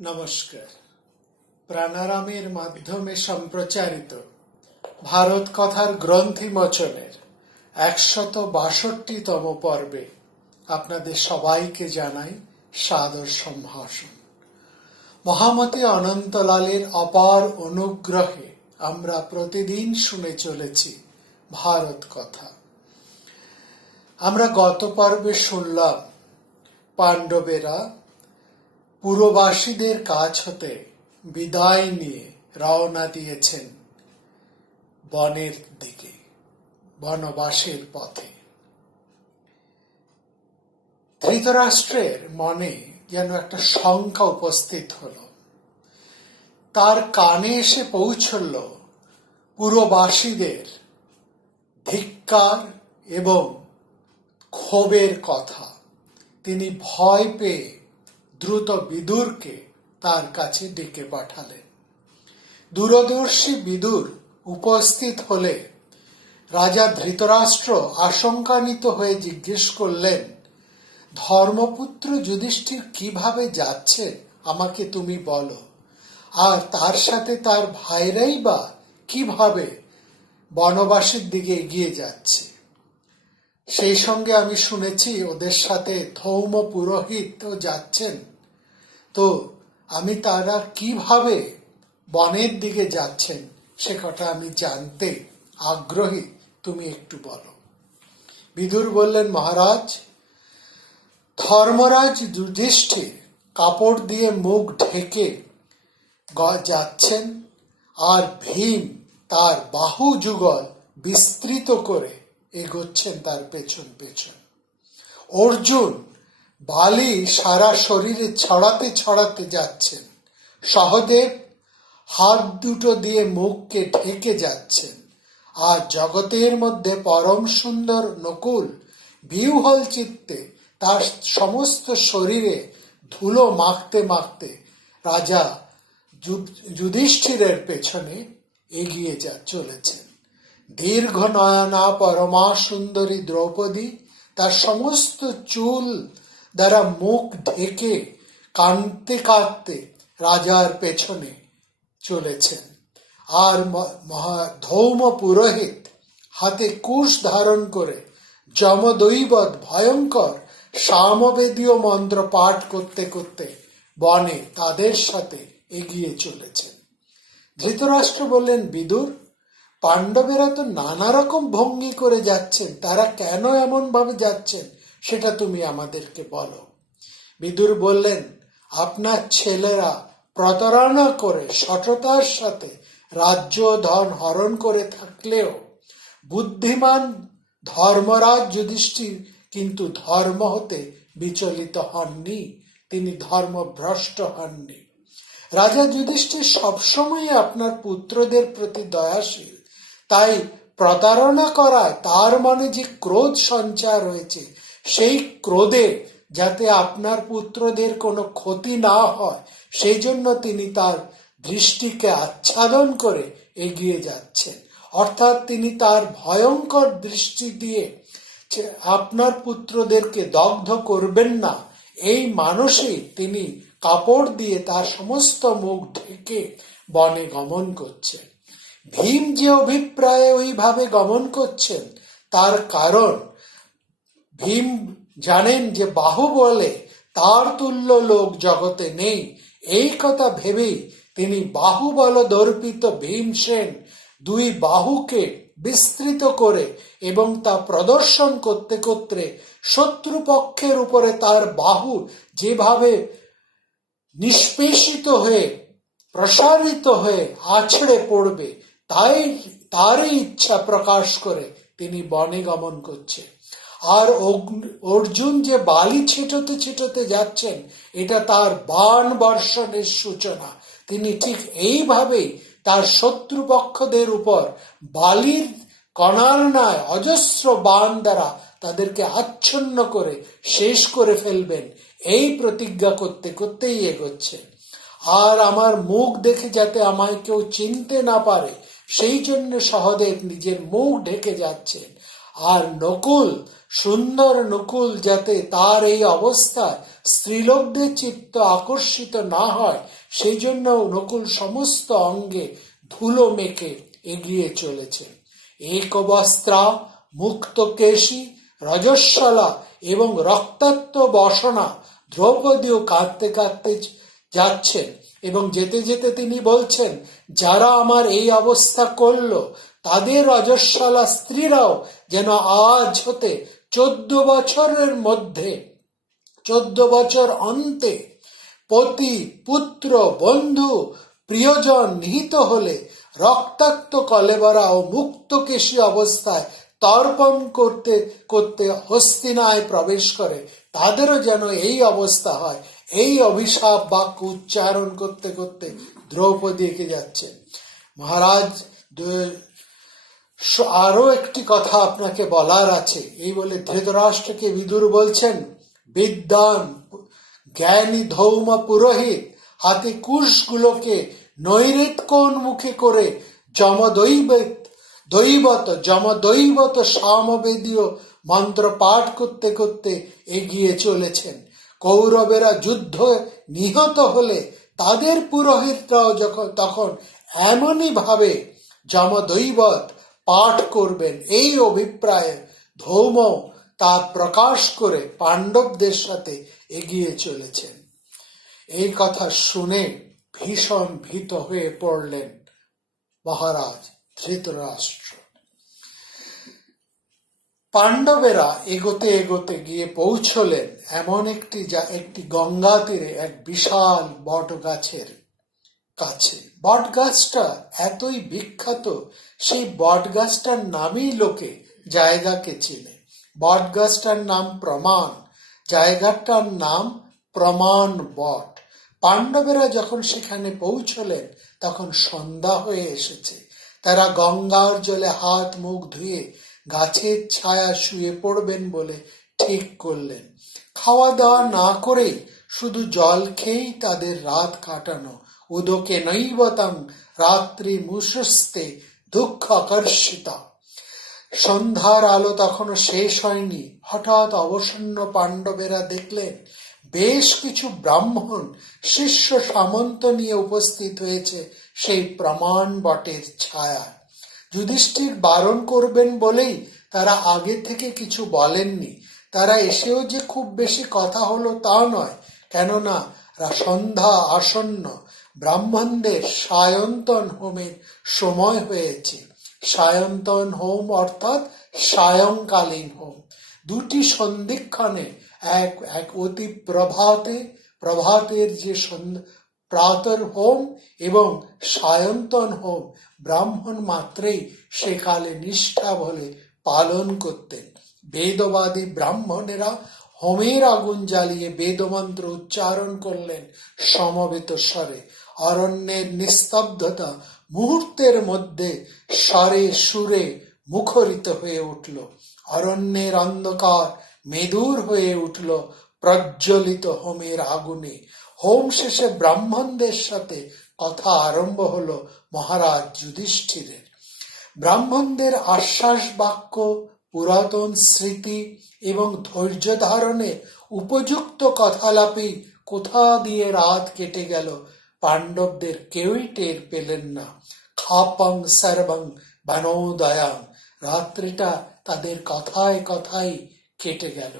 নমস্কার। প্রাণারামের মাধ্যমে সম্প্রচারিত ভারত কথার গ্রন্থি মোচনের একশত বাষট্টিতম পর্বে আপনাদের সবাইকে জানাই সাদর সম্ভাষণ। মহামতি অনন্তলালের অপার অনুগ্রহে আমরা প্রতিদিন শুনে চলেছি ভারত কথা। আমরা গত পর্বে শুনলাম পাণ্ডবেরা পুরবাসীদের কাছ হতে বিদায় নিয়ে রওনা দিয়েছেন বনের দিকে, বনবাসের পথে। ধৃতরাষ্ট্রের মনে যেন একটা শঙ্কা উপস্থিত হলো। তার কানে এসে পৌঁছল পুরবাসীদের ধিক্কার এবং ক্ষোভের কথা। তিনি ভয় পেয়ে দ্রুত বিদুরকে তার কাছে ডেকে পাঠালেন দূরদর্শী বিদুর উপস্থিত হলে রাজা ধৃতরাষ্ট্র আশঙ্কান্বিত হয়ে জিজ্ঞেস করলেন, ধর্মপুত্র যুধিষ্ঠির কীভাবে যাচ্ছে, আমাকে তুমি বলো। আর তার সাথে তার ভাইরাই বা কীভাবে বনবাসীর দিকে এগিয়ে যাচ্ছে? সেই সঙ্গে আমি শুনেছি ওদের সাথে ধৌম পুরোহিতও যাচ্ছেন। তো আমি তারা কীভাবে বনের দিকে যাচ্ছেন সে কথা আমি জানতে আগ্রহী। তুমি একটু বলো। বিদুর বললেন, মহারাজ, ধর্মরাজ যুধিষ্ঠির কাপড় দিয়ে মুখ ঢেকে যাচ্ছেন আর ভীম তার বাহু যুগল বিস্তৃত করে এগোচ্ছেন তার পেছন পেছন। অর্জুন বালি সারা শরীরে ছড়াতে ছড়াতে যাচ্ছেন। সহদেব হাত দুটো দিয়ে মুখকে ঢেকে যাচ্ছেন। আর জগতের মধ্যে পরম সুন্দর নকুল বিহ্বল চিত্তে তার সমস্ত শরীরে ধুলো মাখতে মাখতে রাজা যুধিষ্ঠিরের পেছনে এগিয়ে যা, চলেছেন। দীর্ঘ নয়না পরমা সুন্দরী দ্রৌপদী তার সমস্ত চুল দ্বারা মুখ ঢেকে কাঁদতে কাঁদতে রাজার পেছনে চলেছেন। আর মহা ধৌম পুরোহিত হাতে কুশ ধারণ করে যমদৈবত ভয়ঙ্কর সামবেদীয় মন্ত্র পাঠ করতে করতে বনে তাদের সাথে এগিয়ে চলেছেন। ধৃতরাষ্ট্র বললেন, বিদুর পাণ্ডবেরা তো নানা রকম ভঙ্গি করে যাচ্ছেন, তারা কেন এমন ভাবে যাচ্ছেন সেটা তুমি আমাদেরকে বলো। বিদুর বললেন, আপনার ছেলেরা প্রতারণা করে সততার সাথে রাজ্য ধন হরণ করে থাকলেও বুদ্ধিমান ধর্মরাজ যুধিষ্ঠির কিন্তু ধর্ম হতে বিচলিত হননি, তিনি ধর্মভ্রষ্ট হননি। রাজা যুধিষ্ঠির সবসময় আপনার পুত্রদের প্রতি দয়াশীল। তাই প্রতারণা করায় তার মনে যে ক্রোধ সঞ্চার হয়েছে, সেই ক্রোধে যাতে আপনার পুত্রদের কোনো ক্ষতি না হয়, সেই জন্য তিনি তার দৃষ্টিকে আচ্ছাদন করে এগিয়ে যাচ্ছেন। অর্থাৎ তিনি তার ভয়ঙ্কর দৃষ্টি দিয়ে আপনার পুত্রদেরকে দগ্ধ করবেন না, এই মানসিক তিনি কাপড় দিয়ে তার সমস্ত মুখ ঢেকে বনে গমন করছেন। ভীম যে অভিপ্রায়ে ওইভাবে গমন করছেন। তার কারণ, ভীম জানেন যে বাহু বলে তার তুল্য লোক জগতে নেই। এই কথা ভেবেই তিনি বাহুবল দর্পিত ভীমসেন দুই বাহুকে বিস্তৃত করে এবং তা প্রদর্শন করতে করতে শত্রুপক্ষের উপরে তার বাহু যেভাবে নিষ্পেষিত হয়ে, প্রসারিত হয়ে আছড়ে পড়বে তাই, তারই ইচ্ছা প্রকাশ করে তিনি বনে গমন করছে। আর অর্জুন যে বালি ছিটোতে ছিটোতে যাচ্ছেন, এটা তার বাণ বর্ষণের সূচনা। তিনি ঠিক এইভাবেই তার শত্রুপক্ষদের উপর বালির কণার ন্যায় অজস্র বাণ দ্বারা তাদেরকে আচ্ছন্ন করে শেষ করে ফেলবেন। এই প্রতিজ্ঞা করতে, করতেই এগোচ্ছে। আর আমার মুখ দেখে যাতে আমায় কেউ চিনতে না পারে সেই জন্য সহদেব নিজের মুখ ঢেকে যাচ্ছেন। আর নকুল, সুন্দর নকুল যাতে তার এই অবস্থায় স্ত্রীলোকদের চিত্ত আকর্ষিত না হয়, সেই জন্য নকুল সমস্ত অঙ্গে ধুলো মেখে এগিয়ে চলেছেন একবস্ত্রা, মুক্তকেশী, রজস্বলা এবং রক্তাক্ত বসনা দ্রৌপদীও কাঁদতে কাঁদতে যাচ্ছেন এবং যেতে যেতে তিনি বলছেন, যারা আমার এই অবস্থা করল, তাদের রজস্বলা স্ত্রীরাও যেন আজ হতে চোদ্দ বছরের মধ্যে, চোদ্দ বছর অন্তে পতি, পুত্র, বন্ধু, প্রিয়জন নিহিত হলে রক্তাক্ত কলেবরা ও মুক্তকেশী অবস্থায় তর্পণ করতে করতে হস্তিনায় প্রবেশ করে, তাদেরও যেন এই অবস্থা হয়। এই অভিশাপ বাক্য উচ্চারণ করতে করতে দ্রৌপদী এগিয়ে যাচ্ছেন মহারাজ আরও একটি কথা আপনাকে বলার আছে। এই বলে ধৃতরাষ্ট্রকে বিদুর বলছেন বিদ্যান জ্ঞানী ধৌম পুরোহিত, হাতে কুশগুলোকে নৈরেত কোন মুখে করে যমদৈবত দৈবত, যমদৈবত সামবেদীয় মন্ত্র পাঠ করতে করতে এগিয়ে চলেছেন। কৌরবেরা যুদ্ধ নিহত হলে তাদের পুরোহিতরাও যখন তখন এমনই ভাবে যমদৈবত পাঠ করবেন। এই অভিপ্রায়ে ধৌম তা প্রকাশ করে পাণ্ডবদের সাথে এগিয়ে চলেছেন। এই কথা শুনে ভীষণ ভীত হয়ে পড়লেন মহারাজ ধৃতরাষ্ট্র। পাণ্ডবেরা এগোতে এগোতে গিয়ে পৌঁছলেন এমন একটি একটি গঙ্গা তীরে এক বিশাল বট গাছের কাছে। বট গাছটা এতই বিখ্যাত, সেই বট গাছটার নামেই লোকে জায়গাকে চেনে। বট গাছটার নাম প্রমাণ, জায়গাটার নাম প্রমাণ বট। পাণ্ডবেরা যখন সেখানে পৌঁছলেন, তখন সন্ধ্যা হয়ে এসেছে। তারা গঙ্গার জলে হাত মুখ ধুয়ে গাছের ছায়া শুয়ে পড়বেন বলে ঠিক করলেন। খাওয়া দাওয়া না করেই শুধু জল খেয়েই তাদের রাত কাটানো। উদকে নৈবতং রাত্রি মুসস্তে দুঃখ আকর্ষিতা। সন্ধ্যার আলো তখনও শেষ হয়নি। হঠাৎ অবসন্ন পাণ্ডবেরা দেখলেন, বেশ কিছু ব্রাহ্মণ শিষ্য সামন্ত নিয়ে উপস্থিত হয়েছে সেই প্রমাণ বটের ছায়া যুধিষ্ঠির বারণ করবেন বলেই তারা আগে থেকে কিছু বলেননি। তারা এসেও যে খুব বেশি কথা হলো তা নয়, কেননা সন্ধ্যা আসন্ন, ব্রাহ্মণদের সায়ন্তন হোমের সময় হয়েছে। সায়ন্তন হোম অর্থাৎ সায়ংকালীন হোম। দুটি সন্ধিক্ষণে এক এক অতি প্রভাতে, প্রভাতের যে প্রাতর হোম এবং সায়ন্তন হোম ব্রাহ্মণ মাত্রেই সেকালে নিষ্ঠা বলে পালন করতেন। বেদবাদী ব্রাহ্মণেরা হোমের আগুন জ্বালিয়ে বেদমন্ত্র উচ্চারণ করলেন সমবেত স্বরে। অরণ্যের নিস্তব্ধতা মুহূর্তের মধ্যে স্বরে সুরে মুখরিত হয়ে উঠল। অরণ্যের অন্ধকার মেদুর হয়ে উঠল প্রজ্বলিত হোমের আগুনে। হোম শেষে ব্রাহ্মণদের সাথে কথা আরম্ভ হল মহারাজ যুধিষ্ঠিরের। ব্রাহ্মণদের আশ্বাস বাক্য, পুরাতন স্মৃতি এবং ধৈর্য ধারণে উপযুক্ত কথালাপি কোথা দিয়ে রাত কেটে গেল পাণ্ডবদের কেউই টের পেলেন না। খাপং সর্বং বানোদয়াং রাত্রিটা তাদের কথায় কথায় কেটে গেল।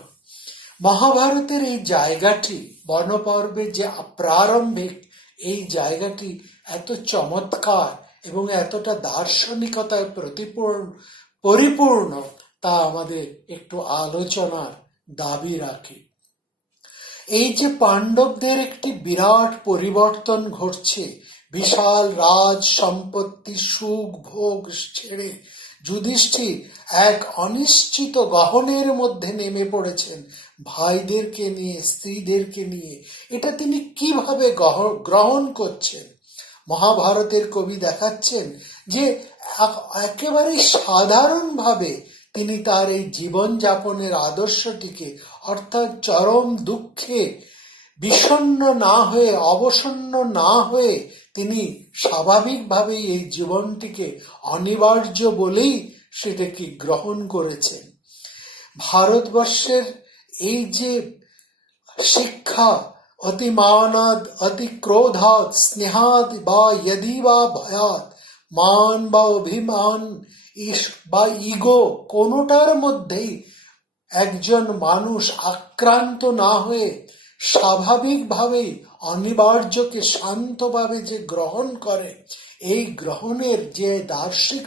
মহাভারতের এই জায়গাটি বনপর্বে যে প্রারম্ভিক এই জায়গাটি এত চমৎকার এবং এতটা দার্শনিকতায় প্রতিপূর্ণ, পরিপূর্ণ তা আমাদের একটু আলোচনার দাবি রাখে। এই যে পাণ্ডবদের একটি বিরাট পরিবর্তন ঘটছে, বিশাল রাজ সম্পত্তি, সুখ, ভোগ ছেড়ে যুধিষ্ঠির এক অনিশ্চিত গহনের মধ্যে নেমে পড়েছেন। ভাইদেরকে নিয়ে, স্ত্রীদেরকে নিয়ে। এটা তিনি কীভাবে গ্রহণ করছেন? মহাভারতের কবি দেখাচ্ছেন যে এক- একেবারে সাধারণভাবে তিনি তার এই জীবনযাপনের আদর্শটিকে, অর্থাৎ চরম দুঃখে, বিষণ্ণ না হয়ে, অবসন্ন না হয়ে তিনি স্বাভাবিকভাবেই এই জীবনটিকে অনিবার্য বলেই সেটাকে গ্রহণ করেছেন। ভারতবর্ষের এই যে শিক্ষা অতি মানাদ অতি ক্রোধাৎ স্নেহাদ বা यदि বা ভয়াত, মান বা অভিমান ইস- বা ইগো, কোনোটার মধ্যেই একজন মানুষ আক্রান্ত না হয়ে স্বাভাবিকভাবেই অনিবার্যকে শান্তভাবে যে গ্রহণ করে, এই গ্রহণের যে দার্শিক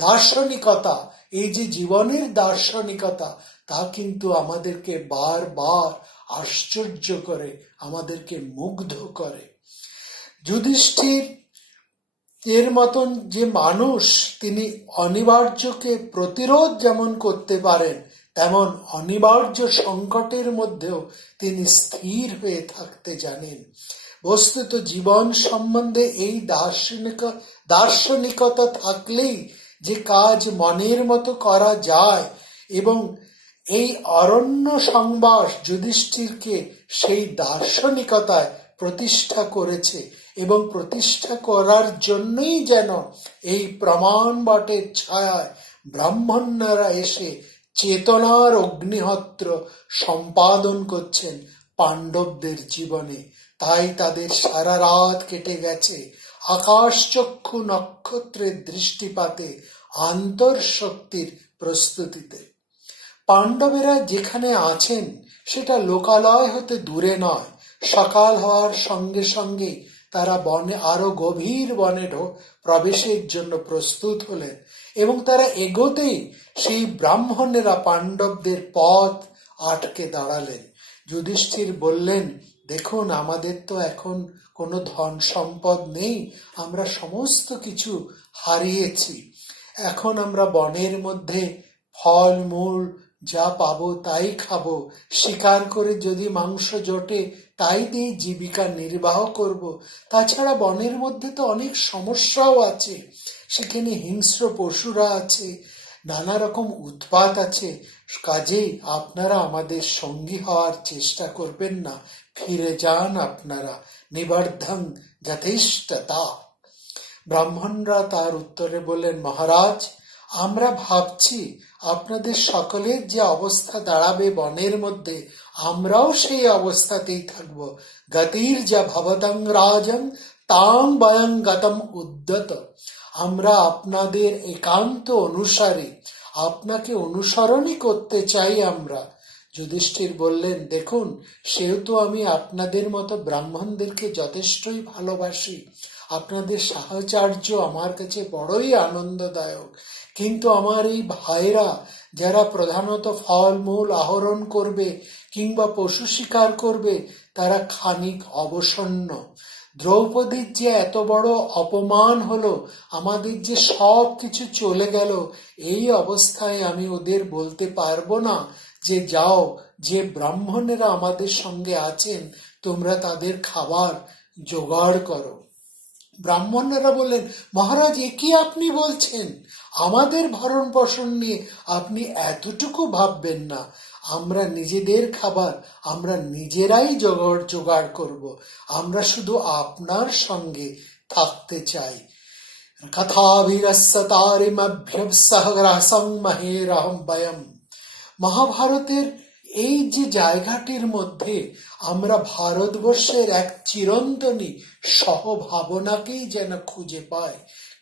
দার্শনিকতা, এই যে জীবনের দার্শনিকতা, তা কিন্তু আমাদেরকে বারবার আশ্চর্য করে, আমাদেরকে মুগ্ধ করে। যুধিষ্ঠির এর মতন যে মানুষ, তিনি অনিবার্যকে প্রতিরোধ যেমন করতে পারেন তেমন অনিবার্য সংকটের মধ্যেও তিনি স্থির হয়ে থাকতে জানেন। বস্তুত জীবন সম্বন্ধে এই দার্শনিক, দার্শনিকতা থাকলেই যে কাজ মনের মতো করা যায় এবং এই অরণ্য সংবাস যুধিষ্ঠিরকে সেই দার্শনিকতায় প্রতিষ্ঠা করেছে এবং প্রতিষ্ঠা করার জন্যই যেন এই প্রমাণ বাটের ছায়ায় ব্রাহ্মণরা এসে চেতনার অগ্নিহোত্র সম্পাদন করছেন পাণ্ডবদের জীবনে। তাই তাদের সারা রাত কেটে গেছে। আকাশচক্ষু নক্ষত্রের দৃষ্টিপাতে আন্তর্শক্তির প্রস্তুতিতে। পাণ্ডবেরা যেখানে আছেন, সেটা লোকালয় হতে দূরে নয়। সকাল হওয়ার সঙ্গে সঙ্গে তারা বনে আরও গভীর বনে প্রবেশের জন্য প্রস্তুত হলেন। এবং তারা এগোতেই সেই ব্রাহ্মণেরা পাণ্ডবদের পথ আটকে দাঁড়ালেন। যুধিষ্ঠির বললেন, দেখুন, আমাদের তো এখন কোনো ধন সম্পদ নেই, আমরা সমস্ত কিছু হারিয়েছি। এখন আমরা বনের মধ্যে ফল, মূল যা পাবো তাই খাব। শিকার করে যদি মাংস জোটে, তাই দিয়ে জীবিকা নির্বাহ করব। তাছাড়া বনের মধ্যে তো অনেক সমস্যাও আছে। সেখানে হিংস্র পশুরা আছে নানা রকম উৎপাত আছে। কাজেই আপনারা আমাদের সঙ্গী হওয়ার চেষ্টা করবেন না। ফিরে যান আপনারা। নিবর্ধং যথেষ্টতা। ব্রাহ্মণরা তার উত্তরে বললেন, মহারাজ, আমরা ভাবছি আপনাদের সকলের যে অবস্থা দাঁড়াবে বনের মধ্যে, আমরাও সেই অবস্থাতেই থাকব। গতির যা ভবতং রাজং তাং বয়ং গতম উদ্যত। আমরা আপনাদের একান্ত অনুসারে। আপনাকে অনুসরণই করতে চাই আমরা। যুধিষ্ঠির বললেন, দেখুন সেহেতু আমি আপনাদের মতো ব্রাহ্মণদেরকে যথেষ্টই ভালোবাসি। আপনাদের সাহচর্য আমার কাছে বড়ই আনন্দদায়ক। কিন্তু আমার এই ভাইরা যারা প্রধানত ফলমূল আহরণ করবে কিংবা পশু শিকার করবে, তারা খানিক অবসন্ন। দ্রৌপদীর যে এত বড় অপমান হলো, আমাদের যে সব কিছু চলে গেল, এই অবস্থায় আমি ওদের বলতে পারব না। যে যাও, যে ব্রাহ্মণেরা আমাদের সঙ্গে আছেন, তোমরা তাদের খাবার জোগাড় করো। ব্রাহ্মণরা বললেন, মহারাজ, এ কি আপনি বলছেন? আমাদের ভরণ পোষণ নিয়ে আপনি এতটুকু ভাববেন না। আমরা নিজেদের খাবার, আমরা নিজেরাই জোগাড় জোগাড় করব। আমরা শুধু আপনার সঙ্গে থাকতে চাই। কথাভিরসতারিমভ্যসহগ্রাসং মহেরহম বয়ম মহাভারতের এই যে জায়গাটির মধ্যে আমরা ভারতবর্ষের এক চিরন্তনী সহভাবনাকেই যেন খুঁজে পাই।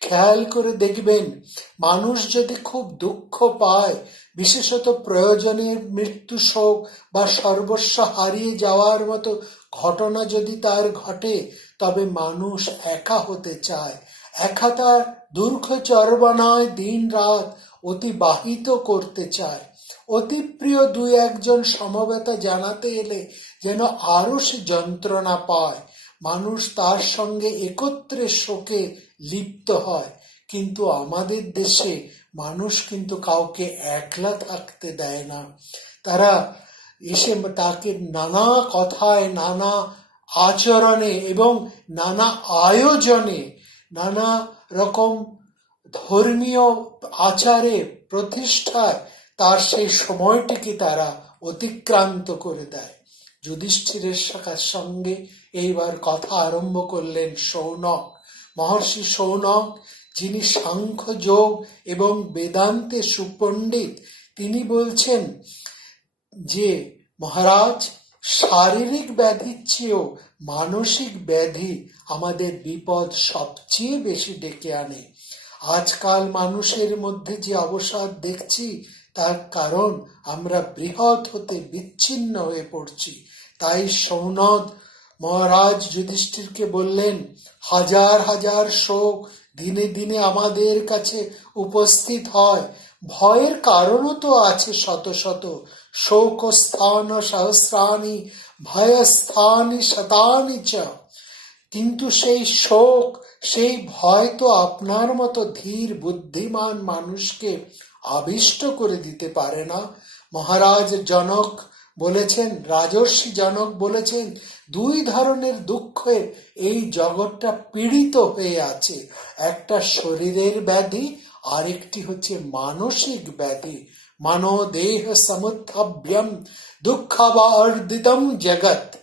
খেয়াল করে দেখবেন, মানুষ যদি খুব দুঃখ পায়, বিশেষত প্রয়োজনের মৃত্যু শোক বা সর্বস্ব হারিয়ে যাওয়ার মতো ঘটনা যদি তার ঘটে, তবে মানুষ একা হতে চায়। একা তার দুর্ঘ চরবনায় দিন রাত অতিবাহিত করতে চায়। অতি প্রিয় দুই একজন সমবেতা জানাতে এলে যেন আরও সে যন্ত্রণা পায়। মানুষ তার সঙ্গে একত্রে শোকে লিপ্ত হয়। কিন্তু আমাদের দেশে মানুষ কিন্তু কাউকে একলা থাকতে দেয় না। তারা এসে তাকে নানা কথায়, নানা আচরণে এবং নানা আয়োজনে, নানা রকম ধর্মীয় আচারে প্রতিষ্ঠায় তার সেই সময়টিকে তারা অতিক্রান্ত করে দেয়। যুধিষ্ঠিরের শাখার সঙ্গে এইবার কথা আরম্ভ করলেন সৌনক। মহর্ষি সৌনক, যিনি সাংখ্য যোগ এবং বেদান্তে সুপণ্ডিত, তিনি বলছেন যে, মহারাজ, শারীরিক ব্যাধির চেয়েও মানসিক ব্যাধি আমাদের বিপদ সবচেয়ে বেশি ডেকে আনে। আজকাল মানুষের মধ্যে যে অবসাদ দেখছি তার কারণ আমরা বৃহৎ হতে বিচ্ছিন্ন হয়ে পড়ছি। তাই সৌনদ মহারাজ যুধিষ্ঠিরকে বললেন, হাজার হাজার শোক দিনে দিনে আমাদের কাছে উপস্থিত হয়। ভয়ের কারণও তো আছে শত শত। শোক স্থান সহস্রাণি ভয়স্থানি শতানি চ। কিন্তু সেই শোক, সেই ভয় তো আপনার মতো ধীর বুদ্ধিমান মানুষকে আবিষ্ট করে দিতে পারে না। মহারাজ জনক বলেছেন, রাজর্ষি জনক বলেছেন, দুই ধরনের দুঃখে এই জগৎটা পীড়িত হয়ে আছে। একটা শরীরের ব্যাধি, আরেকটি হচ্ছে মানসিক ব্যাধি। মানো দেহ সমুত্থভ্যম দুঃখাবার্দিতম জগৎ।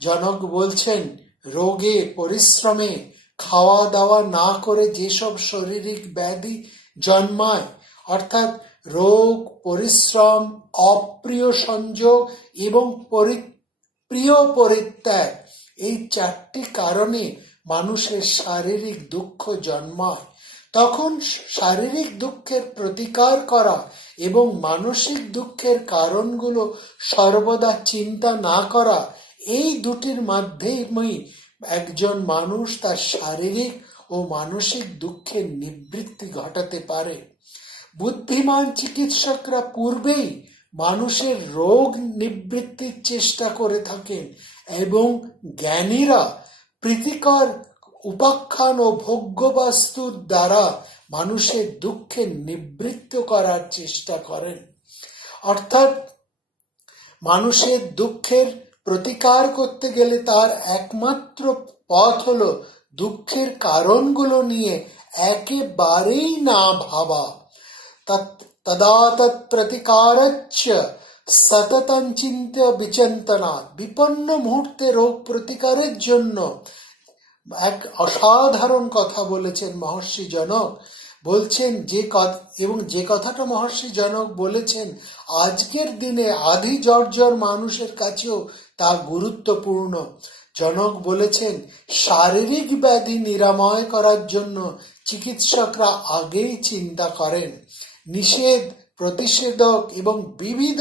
জনক বলছেন, রোগে, পরিশ্রমে, খাওয়া দাওয়া না করে যেসব শারীরিক ব্যাধি জন্মায় অর্থাৎ রোগ, পরিশ্রম, অপ্রিয় সংযোগ এবং পরি- প্রিয় পরিত্যাগ, এই চারটি কারণে মানুষের শারীরিক দুঃখ জন্মায়। তখন শারীরিক দুঃখের প্রতিকার করা এবং মানসিক দুঃখের কারণগুলো সর্বদা চিন্তা না করা, এই দুটির মাধ্যমেই একজন মানুষ তার শারীরিক ও মানসিক দুঃখের নিবৃত্তি ঘটাতে পারে। বুদ্ধিমান চিকিৎসকরা পূর্বেই মানুষের রোগ নিবৃত্তির চেষ্টা করে থাকেন এবং জ্ঞানীরা প্রীতিকর উপাখ্যান ও ভোগ্য বস্তুর দ্বারা মানুষের দুঃখের নিবৃত্ত করার চেষ্টা করেন। অর্থাৎ মানুষের দুঃখের প্রতিকার করতে গেলে তার একমাত্র পথ হলো দুঃখের কারণগুলো নিয়ে একেবারেই না ভাবা। তদা তৎপ্রতিকারচ্চ সততং চিন্ত্য বিচন্তনা বিপন্ন মুহূর্তে রোগ প্রতিকারের জন্য এক অসাধারণ কথা বলেছেন মহর্ষি জনক। বলছেন যে এবং যে কথাটা মহর্ষি জনক বলেছেন, আজকের দিনে আধি জর্জর মানুষের কাছেও তা গুরুত্বপূর্ণ। জনক বলেছেন, শারীরিক ব্যাধি নিরাময় করার জন্য চিকিৎসকরা আগেই চিন্তা করেন। নিষেধ, প্রতিষেধক এবং বিবিধ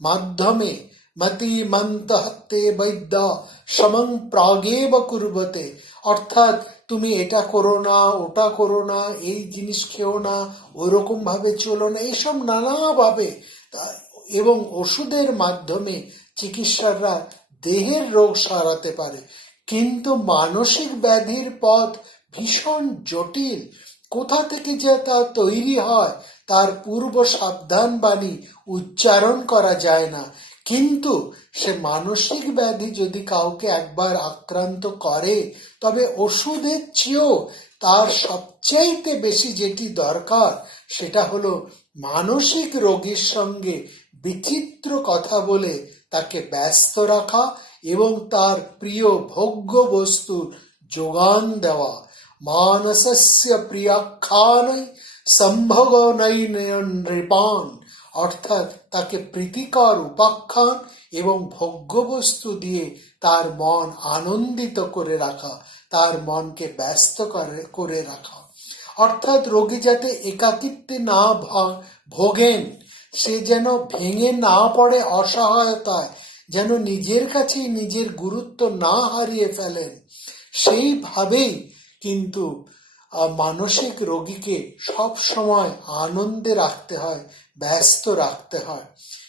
মাধ্যমে মতি মন্ত হত্যে বৈদ্য সমং প্রাগেব কুর্বতে। অর্থাৎ তুমি এটা করো না, ওটা করো না, এই জিনিস খেও না ওরকম ভাবে চলো না এইসব নানাভাবে। এবং ওষুধের মাধ্যমে চিকিৎসকরা দেহের রোগ সারাতে পারে। কিন্তু মানসিক ব্যাধির পথ ভীষণ জটিল। কোথা থেকে যে তা তৈরি হয়, তার পূর্ব সাবধান বাণী উচ্চারণ করা যায় না। কিন্তু সে মানসিক ব্যাধি যদি কাউকে একবার আক্রান্ত করে, তবে ওষুধের চেয়েও তার সবচাইতে বেশি যেটি দরকার, সেটা হলো মানসিক রোগীর সঙ্গে বিচিত্র কথা বলে তাকে ব্যস্ত রাখা এবং তার প্রিয় ভোগ্য বস্তুর যোগান দেওয়া। মানসস্য প্রিয়াখ্যানৈ সম্ভব নৃপান অর্থাৎ তাকে প্রীতিকর উপাখ্যান এবং ভোগ্যবস্তু দিয়ে তার মন আনন্দিত করে রাখা তার মনকে ব্যস্ত করে করে রাখা অর্থাৎ রোগী যাতে একাকিত্বে না ভোগেন সে যেন ভেঙে না পড়ে অসহায়তায় যেন নিজের কাছেই নিজের গুরুত্ব না হারিয়ে ফেলেন সেইভাবেই কিন্তু মানসিক রোগীকে সব সময় আনন্দে রাখতে হয়, ব্যস্ত রাখতে হয়।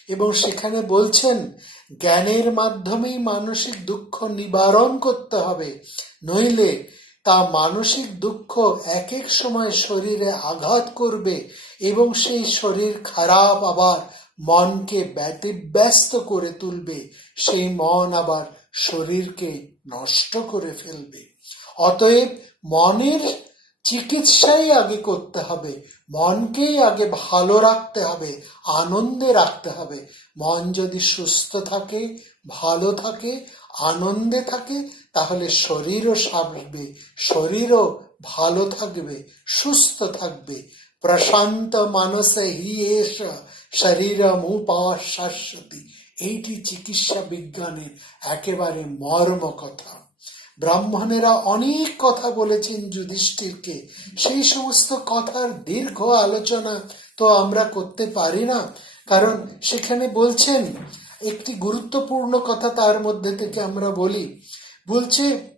এবং সেখানে বলছেন, জ্ঞানের মাধ্যমেই মানসিক দুঃখ নিবারণ করতে হবে। নইলে তা মানসিক দুঃখ এক এক সময় শরীরে আঘাত করবে এবং সেই শরীর খারাপ আবার মনকে ব্যতিব্যস্ত করে তুলবে। সেই মন আবার শরীরকে নষ্ট করে ফেলবে। অতএব মনের চিকিৎসাই আগে করতে হবে। মনকেই আগে ভালো রাখতে হবে, আনন্দে রাখতে হবে। মন যদি সুস্থ থাকে, ভালো থাকে, আনন্দে থাকে, তাহলে শরীরও সারবে, শরীরও ভালো থাকবে, সুস্থ থাকবে। প্রশান্ত মানসে হি এস শরীরমুপাশাশ্বতি। এইটি চিকিৎসা বিজ্ঞানের একেবারে মর্ম কথা ব্রাহ্মণেরা অনেক কথা বলেছেন যুধিষ্ঠিরকে। সেই সমস্ত কথার দীর্ঘ আলোচনা তো আমরা করতে পারি না। কারণ সেখানে বলছেন, একটি গুরুত্বপূর্ণ কথা তার মধ্যে থেকে আমরা বলি। বলছে,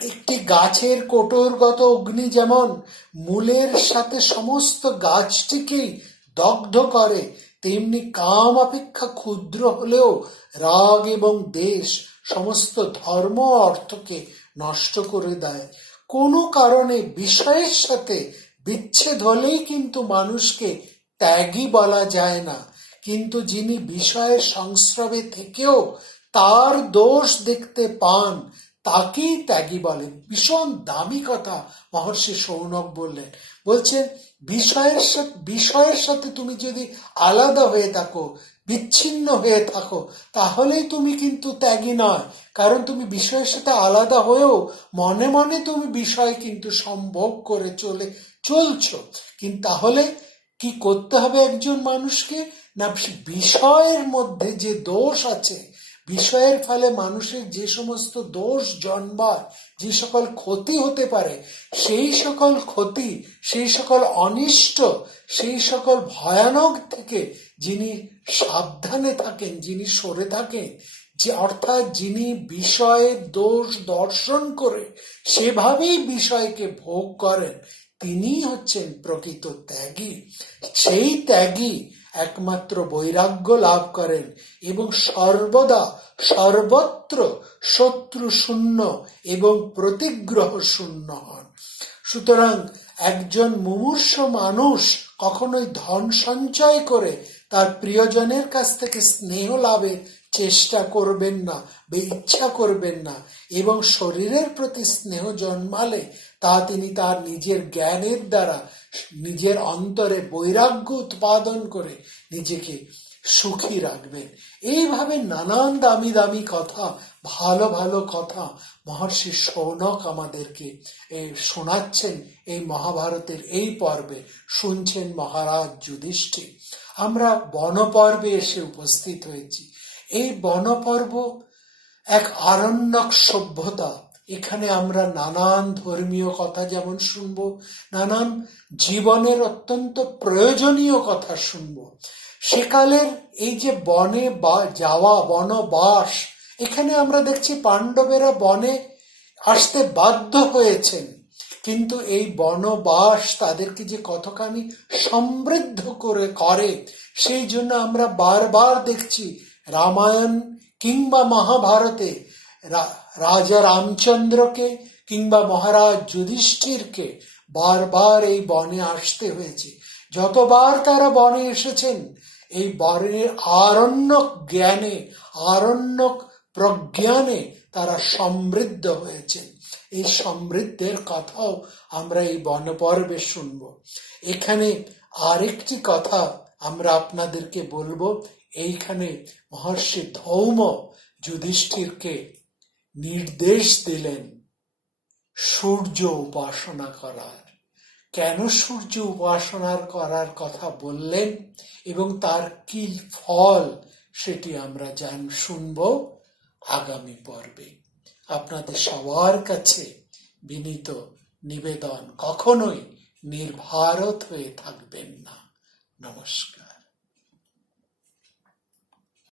একটি গাছের কোটরগত অগ্নি যেমন, মূলের সাথে সমস্ত গাছটিকেই দগ্ধ করে তেমনি কাম অপেক্ষা ক্ষুদ্র হলেও রাগ এবং দেশ সমস্ত ধর্ম অর্থকে নষ্ট করে দেয়। কোনো কারণে বিষয়ের সাথে বিচ্ছেদ হলেই কিন্তু মানুষকে ত্যাগী বলা যায় না। কিন্তু যিনি বিষয়ের সংস্রবে থেকেও তার দোষ দেখতে পান, তাকেই ত্যাগী বলেন। ভীষণ দামি কথা মহর্ষি সৌনক বললেন। বলছেন বিষয়ের সাথে বিষয়ের সাথে তুমি যদি আলাদা হয়ে থাকো, বিচ্ছিন্ন হয়ে থাকো, তাহলেই তুমি কিন্তু ত্যাগী নয়। কারণ তুমি বিষয়ের সাথে আলাদা হয়েও মনে মনে তুমি বিষয় কিন্তু সম্ভব করে চলে, চলছো। কিন্তু তাহলে কি করতে হবে একজন মানুষকে? না, বিষয়ের মধ্যে যে দোষ আছে, বিষয়ের ফলে মানুষের যে সমস্ত দোষ জন্মায় যে সকল ক্ষতি হতে পারে, সেই সকল ক্ষতি, সেই সকল অনিষ্ট, সেই সকল ভয়ানক থেকে যিনি সাবধানে থাকেন, যিনি সরে থাকেন, যে অর্থাৎ যিনি বিষয়ের দোষ দর্শন করে সেভাবেই বিষয়কে ভোগ করেন তিনি হচ্ছেন প্রকৃত ত্যাগী। সেই ত্যাগী একমাত্র বৈরাগ্য লাভ করেন এবং সর্বদা সর্বত্র শত্রু শূন্য এবং প্রতিগ্রহ শূন্য হন। সুতরাং একজন মুমূর্ষ মানুষ কখনোই ধন সঞ্চয় করে তার প্রিয়জনের কাছ থেকে স্নেহ লাভের চেষ্টা করবেন না, বা ইচ্ছা করবেন না এবং শরীরের প্রতি স্নেহ জন্মালে তা তিনি তার নিজের জ্ঞানের দ্বারা নিজের অন্তরে বৈরাগ্য উৎপাদন করে নিজেকে সুখী রাখবেন। এইভাবে নানান দামি দামি কথা, ভালো ভালো কথা মহর্ষি সৌনক আমাদেরকে শোনাচ্ছেন এই মহাভারতের এই পর্বে। শুনছেন মহারাজ যুধিষ্ঠির। আমরা বনপর্বে এসে উপস্থিত হয়েছি। এই বনপর্ব এক আরণ্যক সভ্যতা এখানে আমরা নানান ধর্মীয় কথা যেমন শুনব, নানান জীবনের অত্যন্ত প্রয়োজনীয় কথা শুনব। সেকালের এই যে বনে বা যাওয়া, বনবাস, এখানে আমরা দেখছি পাণ্ডবেরা বনে আসতে বাধ্য হয়েছেন। কিন্তু এই বনবাস তাদেরকে যে কতখানি সমৃদ্ধ করে করে, সেই জন্য আমরা বারবার দেখছি রামায়ণ কিংবা মহাভারতে রাজা রামচন্দ্রকে কিংবা মহারাজ যুধিষ্ঠিরকে বারবার এই বনে আসতে হয়েছে। যতবার তারা বনে এসেছেন, এই বনের আরণ্যক জ্ঞানে, আরণ্যক প্রজ্ঞানে তারা সমৃদ্ধ হয়েছেন। এই সমৃদ্ধের কথাও আমরা এই বনপর্বে শুনব। এখানে আরেকটি কথা আমরা আপনাদেরকে বলব। এইখানে মহর্ষি ধৌম যুধিষ্ঠিরকে নির্দেশ দিলেন, সূর্য উপাসনা করার। কেন সূর্য উপাসনার করার কথা বললেন এবং তার কি ফল সেটি আমরা জান, শুনব আগামী পর্বে। আপনাদের সবার কাছে বিনীত নিবেদন কখনোই নির্ভারত হয়ে থাকবেন না। নমস্কার।